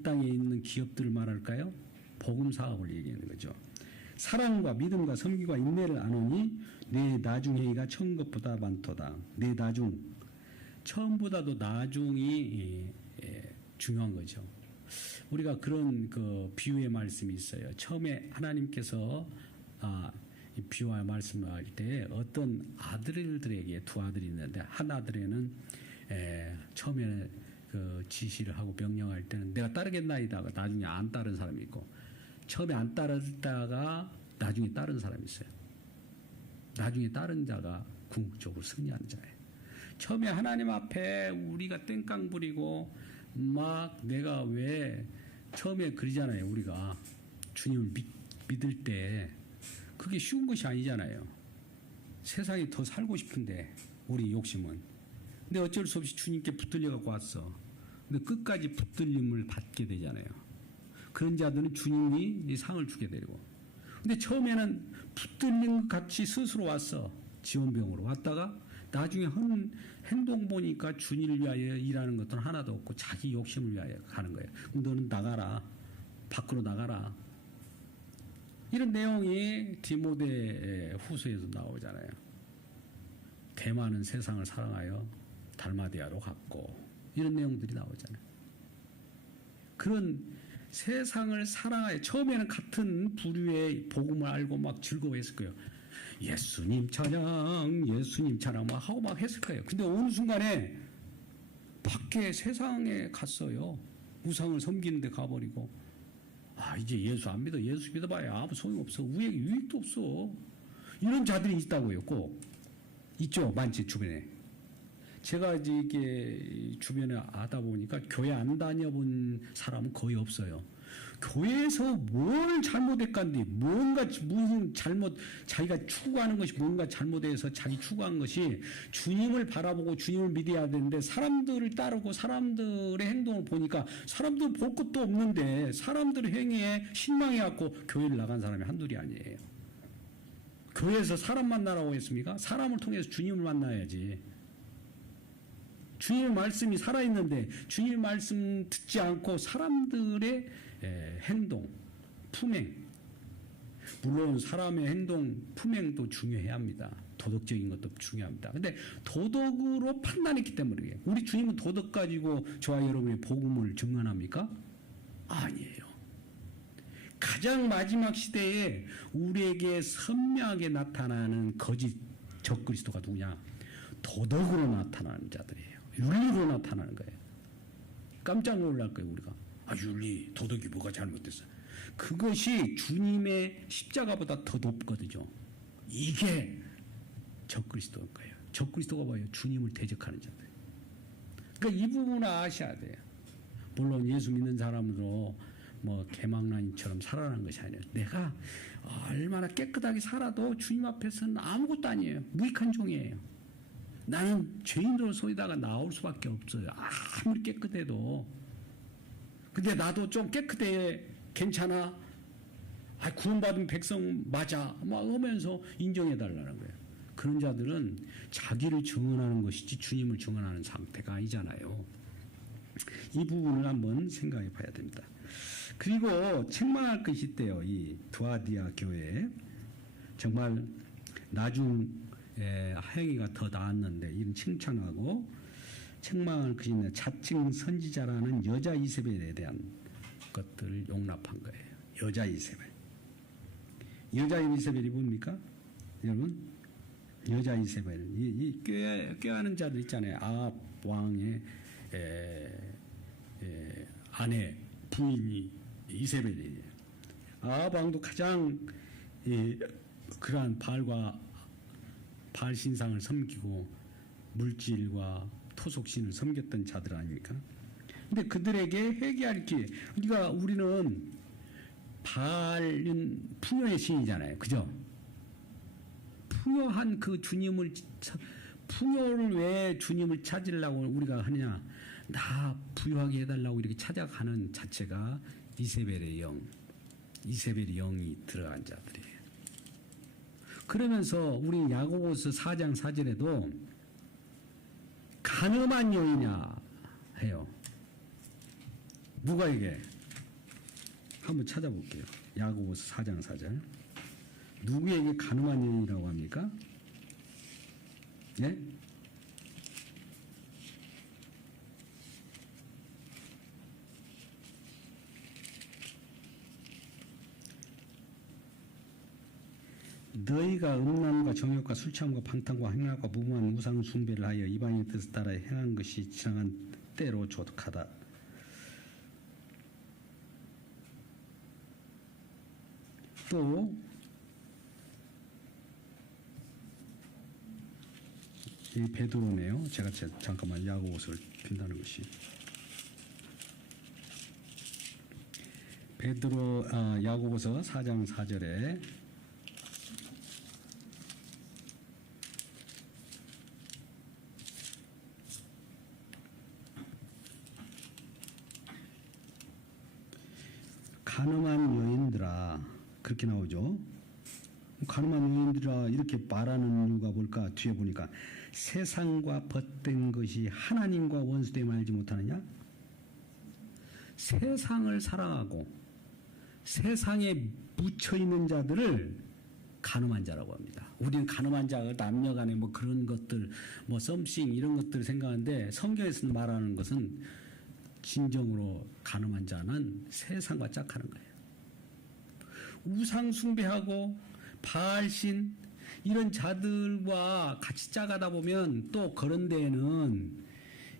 땅에 있는 기업들을 말할까요? 복음 사업을 얘기하는 거죠. 사랑과 믿음과 섬기과 인내를 아노니 내 나중회의가 처음 것보다 많도다. 내 나중, 처음보다도 나중이 중요한 거죠. 우리가 그런 그 비유의 말씀이 있어요. 처음에 하나님께서 이 비유와 말씀을 할 때 어떤 아들들에게 두 아들이 있는데, 한 아들에는 처음에는 그 지시를 하고 명령할 때는 내가 따르겠나이다. 나중에 안 따른 사람이 있고, 처음에 안 따르다가 나중에 따른 사람이 있어요. 나중에 따른 자가 궁극적으로 승리하는 자예요. 처음에 하나님 앞에 우리가 땡깡 부리고 막 내가 왜 처음에 그러잖아요. 우리가 주님을 믿을 때 그게 쉬운 것이 아니잖아요. 세상에 더 살고 싶은데 우리 욕심은. 근데 어쩔 수 없이 주님께 붙들려 갖고 왔어. 근데 끝까지 붙들림을 받게 되잖아요. 그런 자들은 주님이 이 상을 주게 되고. 근데 처음에는 붙들린 것 같이 스스로 왔어. 지원병으로 왔다가 나중에 한 행동 보니까 주님을 위하여 일하는 것들은 하나도 없고 자기 욕심을 위하여 가는 거예요. 그럼 너는 나가라. 밖으로 나가라. 이런 내용이 디모데 후서에서 나오잖아요. 대만은 세상을 사랑하여 달마디아로 갔고, 이런 내용들이 나오잖아요. 그런 세상을 사랑하여, 처음에는 같은 부류의 복음을 알고 막 즐거워했을 거예요. 예수님 찬양, 예수님 찬양 막 하고 막 했을 거예요. 근데 어느 순간에 밖에 세상에 갔어요. 우상을 섬기는 데 가버리고, 이제 예수 안 믿어. 예수 믿어봐야 아무 소용 없어. 우리에게 유익도 없어. 이런 자들이 있다고요. 꼭 있죠. 많지 주변에. 제가 이게 주변에 하다 보니까 교회 안 다녀본 사람은 거의 없어요. 교회에서 뭘 잘못했간디, 뭔가 무슨 잘못, 자기가 추구하는 것이 뭔가 잘못해서 자기 추구한 것이 주님을 바라보고 주님을 믿어야 되는데, 사람들을 따르고 사람들의 행동을 보니까 사람들 볼 것도 없는데 사람들의 행위에 실망해갖고 교회를 나간 사람이 한둘이 아니에요. 교회에서 사람 만나라고 했습니까? 사람을 통해서 주님을 만나야지. 주님의 말씀이 살아있는데 주님의 말씀 듣지 않고 사람들의 행동, 품행, 물론 사람의 행동, 품행도 중요해야 합니다. 도덕적인 것도 중요합니다. 근데 도덕으로 판단했기 때문에, 우리 주님은 도덕 가지고 저와 여러분의 복음을 증언합니까? 아니에요. 가장 마지막 시대에 우리에게 선명하게 나타나는 거짓 적그리스도가 누구냐? 도덕으로 나타나는 자들이에요. 윤리로 나타나는 거예요. 깜짝 놀랄 거예요, 우리가. 윤리, 도덕이 뭐가 잘못됐어. 그것이 주님의 십자가보다 더 높거든요. 이게 적그리스도인 거예요. 적그리스도가 뭐예요? 주님을 대적하는 자들. 그러니까 이 부분을 아셔야 돼요. 물론 예수 믿는 사람으로 뭐 개망난이처럼 살아가는 것이 아니에요. 내가 얼마나 깨끗하게 살아도 주님 앞에서는 아무것도 아니에요. 무익한 종이에요. 나는 죄인으로서이다가 나올 수밖에 없어요. 아무리 깨끗해도. 근데 나도 좀 깨끗해, 괜찮아, 구원받은 백성 맞아 막 하면서 인정해달라는 거예요. 그런 자들은 자기를 증언하는 것이지 주님을 증언하는 상태가 아니잖아요. 이 부분을 한번 생각해 봐야 됩니다. 그리고 책망할 것이 있대요. 이 두아디아 교회에 정말 나중 행위가 더 나았는데 이런 칭찬하고 책망할 것이 있네. 자칭 선지자라는 여자 이세벨에 대한 것들을 용납한 거예요. 여자 이세벨. 여자 이세벨이 뭡니까? 여러분, 여자 이세벨. 이 꾀하는 자들 있잖아요. 아합 왕의 아내, 부인이 이세벨이에요. 아합 왕도 가장 그러한 바알 신상을 섬기고 물질과 토속신을 섬겼던 자들 아닙니까? 근데 그들에게 회개할 기회. 그러니까 우리는 바알은 풍요의 신이잖아요. 그죠? 풍요한 그 주님을, 풍요를 왜 주님을 찾으려고 우리가 하느냐? 나 부유하게 해달라고 이렇게 찾아가는 자체가 이세벨의 영, 이세벨의 영이 들어간 자들이에요. 그러면서 우리 야고보서 4장 4절에도 간음한 여인이냐 해요. 누가 이게? 한번 찾아볼게요. 야고보서 4장 4절. 누구에게 간음한 여인이라고 합니까? 예? 너희가 음란과 정욕과 술취함과 방탕과 행악과 무모한 우상 숭배를 하여 이방인의 뜻을 따라 행한 것이 지나간 때로 조득하다. 또 이 베드로네요. 제가 잠깐만 야고보서를 핀다는 것이 베드로 야고보서 4장 4절에 간음한 여인들아 그렇게 나오죠. 간음한 여인들아 이렇게 말하는 이유가 뭘까? 뒤에 보니까 세상과 벗된 것이 하나님과 원수됨을 알지 못하느냐? 세상을 사랑하고 세상에 묻혀있는 자들을 간음한 자라고 합니다. 우리는 간음한 자가 남녀 간에 뭐 그런 것들 뭐 썸씽 이런 것들 생각하는데 성경에서 말하는 것은 진정으로 간음한 자는 세상과 짝하는 거예요. 우상 숭배하고 바알신 이런 자들과 같이 짝하다 보면 또 그런 데에는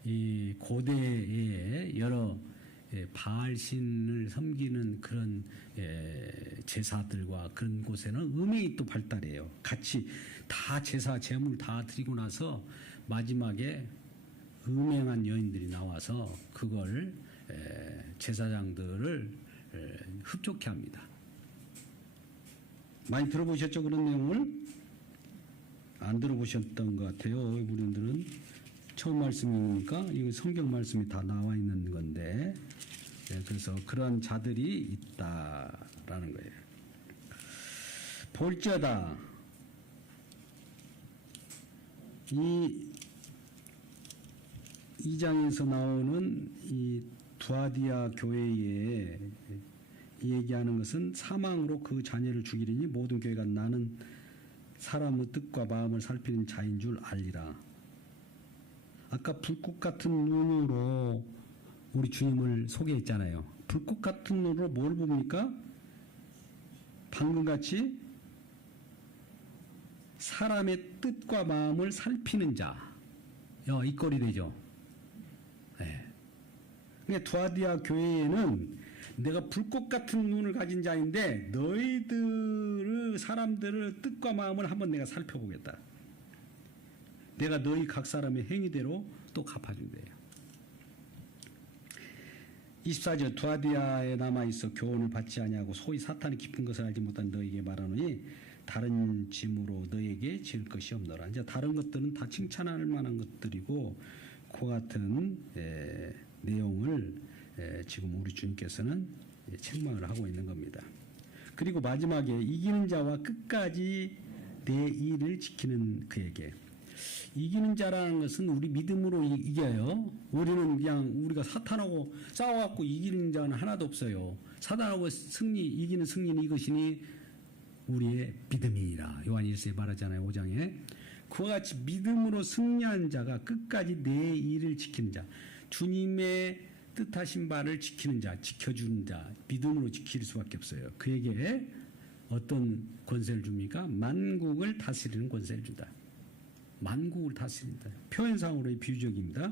이 고대의 여러 바알신을 섬기는 그런 제사들과 그런 곳에는 음행이 또 발달해요. 같이 다 제사 제물 다 드리고 나서 마지막에 음행한 여인들이 나와서 그걸 제사장들을 흡족해 합니다. 많이 들어보셨죠? 그런 내용을? 안 들어보셨던 것 같아요. 우리들은 처음 말씀이니까 이거 성경 말씀이 다 나와 있는 건데 그래서 그런 자들이 있다라는 거예요. 볼지어다 이 장에서 나오는 이 두아디아 교회에 얘기하는 것은 사망으로 그 자녀를 죽이리니 모든 교회가 나는 사람의 뜻과 마음을 살피는 자인 줄 알리라. 아까 불꽃 같은 눈으로 우리 주님을 소개했잖아요. 불꽃 같은 눈으로 뭘 봅니까? 방금같이 사람의 뜻과 마음을 살피는 자. 이 꼴이 되죠. 네. 그러니까 두아디아 교회에는 내가 불꽃 같은 눈을 가진 자인데 너희들의 사람들의 뜻과 마음을 한번 내가 살펴보겠다. 내가 너희 각 사람의 행위대로 또 갚아준대요. 24절 두아디아에 남아있어 교훈을 받지 아니하고 소위 사탄이 깊은 것을 알지 못한 너희에게 말하노니 다른 짐으로 너희에게 질 것이 없노라. 이제 다른 것들은 다 칭찬할 만한 것들이고 그 같은 내용을 지금 우리 주님께서는 책망을 하고 있는 겁니다. 그리고 마지막에 이기는 자와 끝까지 내 일을 지키는 그에게. 이기는 자라는 것은 우리 믿음으로 이겨요. 우리는 그냥 우리가 사탄하고 싸워갖고 이기는 자는 하나도 없어요. 사탄하고 이기는 승리는 이것이니 우리의 믿음이니라. 요한 1서에 말하잖아요. 5장에. 그와 같이 믿음으로 승리한 자가 끝까지 내 일을 지키는 자. 주님의 뜻하신 바를 지키는 자, 지켜주는 자, 믿음으로 지킬 수밖에 없어요. 그에게 어떤 권세를 줍니까? 만국을 다스리는 권세를 준다. 만국을 다스린다. 표현상으로의 비유적입니다.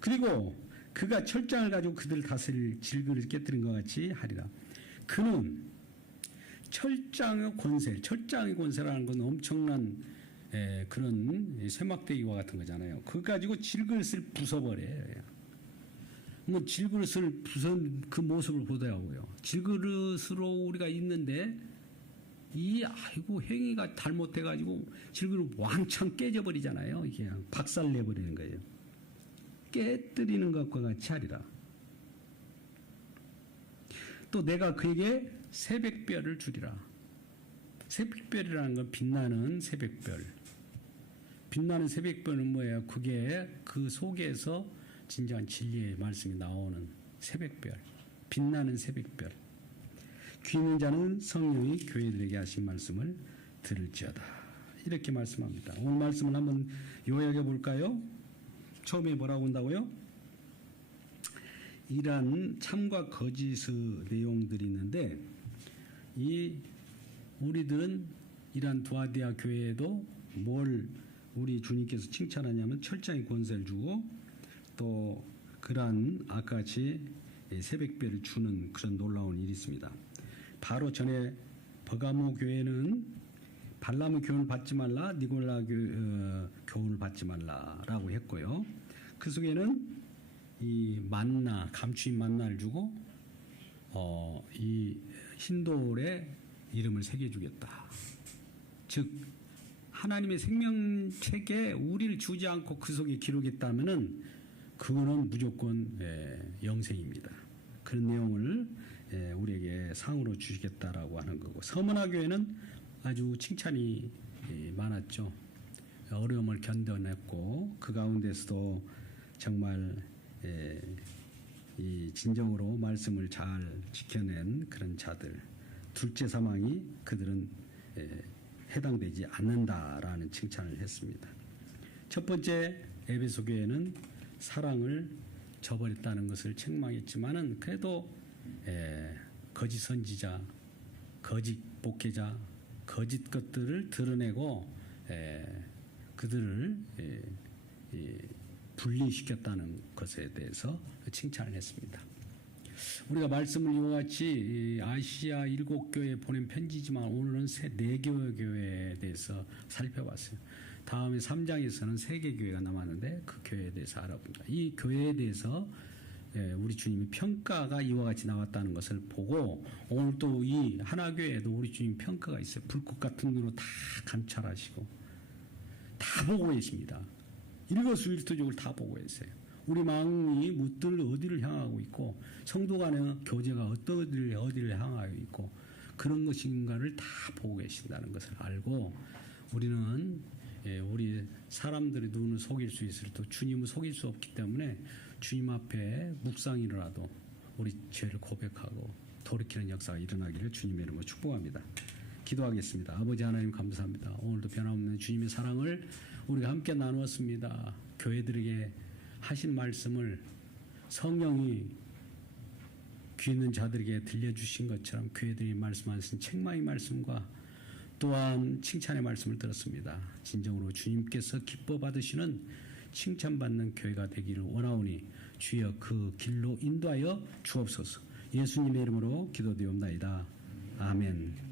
그리고 그가 철장을 가지고 그들을 다스릴 질그를 깨뜨린 것 같이 하리라. 그는 철장의 권세, 철장의 권세라는 건 엄청난 그런 쇠막대기와 같은 거잖아요. 그거 가지고 질그릇을 부숴버려요. 뭐 질그릇을 부순 그 모습을 보더라고요. 질그릇으로 우리가 있는데 아이고 행위가 잘못돼가지고 질그릇 왕창 깨져버리잖아요. 이게 그냥 박살내버리는 거예요. 깨뜨리는 것과 같이 하리라. 또 내가 그에게 새벽별을 주리라. 새벽별이라는 건 빛나는 새벽별. 빛나는 새벽별은 뭐예요? 그게 그 속에서 진정한 진리의 말씀이 나오는 새벽별. 빛나는 새벽별. 귀 있는 자는 성령이 교회들에게 하신 말씀을 들을지어다. 이렇게 말씀합니다. 오늘 말씀을 한번 요약해 볼까요? 처음에 뭐라고 한다고요? 이러한 참과 거짓의 내용들이 있는데 우리들은 이러한 두아디아 교회에도 뭘 우리 주님께서 칭찬하냐면 철장의 권세를 주고 또 그러한 아까 같이 새벽별을 주는 그런 놀라운 일이 있습니다. 바로 전에 버가모 교회는 발람의 교훈을 받지 말라, 니골라 교훈을 받지 말라라고 했고요. 그 속에는 이 만나, 감추인 만나를 주고 이 흰돌에 이름을 새겨주겠다. 즉 하나님의 생명책에 우리를 주지 않고 그 속에 기록했다면은 그거는 무조건 영생입니다. 그런 내용을 우리에게 상으로 주시겠다라고 하는 거고, 서문화 교회는 아주 칭찬이 많았죠. 어려움을 견뎌냈고 그 가운데서도 정말 이 진정으로 말씀을 잘 지켜낸 그런 자들, 둘째 사망이 그들은 해당되지 않는다라는 칭찬을 했습니다. 첫 번째 에베소 교회는 사랑을 저버렸다는 것을 책망했지만은 그래도 거짓 선지자, 거짓 목회자, 거짓 것들을 드러내고 그들을 분리시켰다는 것에 대해서 칭찬을 했습니다. 우리가 말씀을 이와 같이 아시아 7교회에 보낸 편지지만 오늘은 네 교회에 대해서 살펴봤어요. 다음에 3장에서는 3개 교회가 남았는데 그 교회에 대해서 알아봅니다. 이 교회에 대해서 우리 주님이 평가가 이와 같이 나왔다는 것을 보고 오늘 또 이 하나교회에도 우리 주님 평가가 있어요. 불꽃 같은 눈으로 다 감찰하시고 다 보고 계십니다. 일거수일투족을 다 보고 계세요. 우리 마음이 무엇들 어디를 향하고 있고 성도 간의 교제가 어디를 향하고 있고 그런 것인가를 다 보고 계신다는 것을 알고 우리는 우리 사람들의 눈을 속일 수 있을 때 주님을 속일 수 없기 때문에 주님 앞에 묵상이라도 우리 죄를 고백하고 돌이키는 역사가 일어나기를 주님의 이름으로 축복합니다. 기도하겠습니다. 아버지 하나님 감사합니다. 오늘도 변함없는 주님의 사랑을 우리가 함께 나누었습니다. 교회들에게 하신 말씀을 성령이 귀 있는 자들에게 들려주신 것처럼 교회들이 말씀하신 책망의 말씀과 또한 칭찬의 말씀을 들었습니다. 진정으로 주님께서 기뻐 받으시는 칭찬받는 교회가 되기를 원하오니 주여 그 길로 인도하여 주옵소서. 예수님의 이름으로 기도드리옵나이다. 아멘.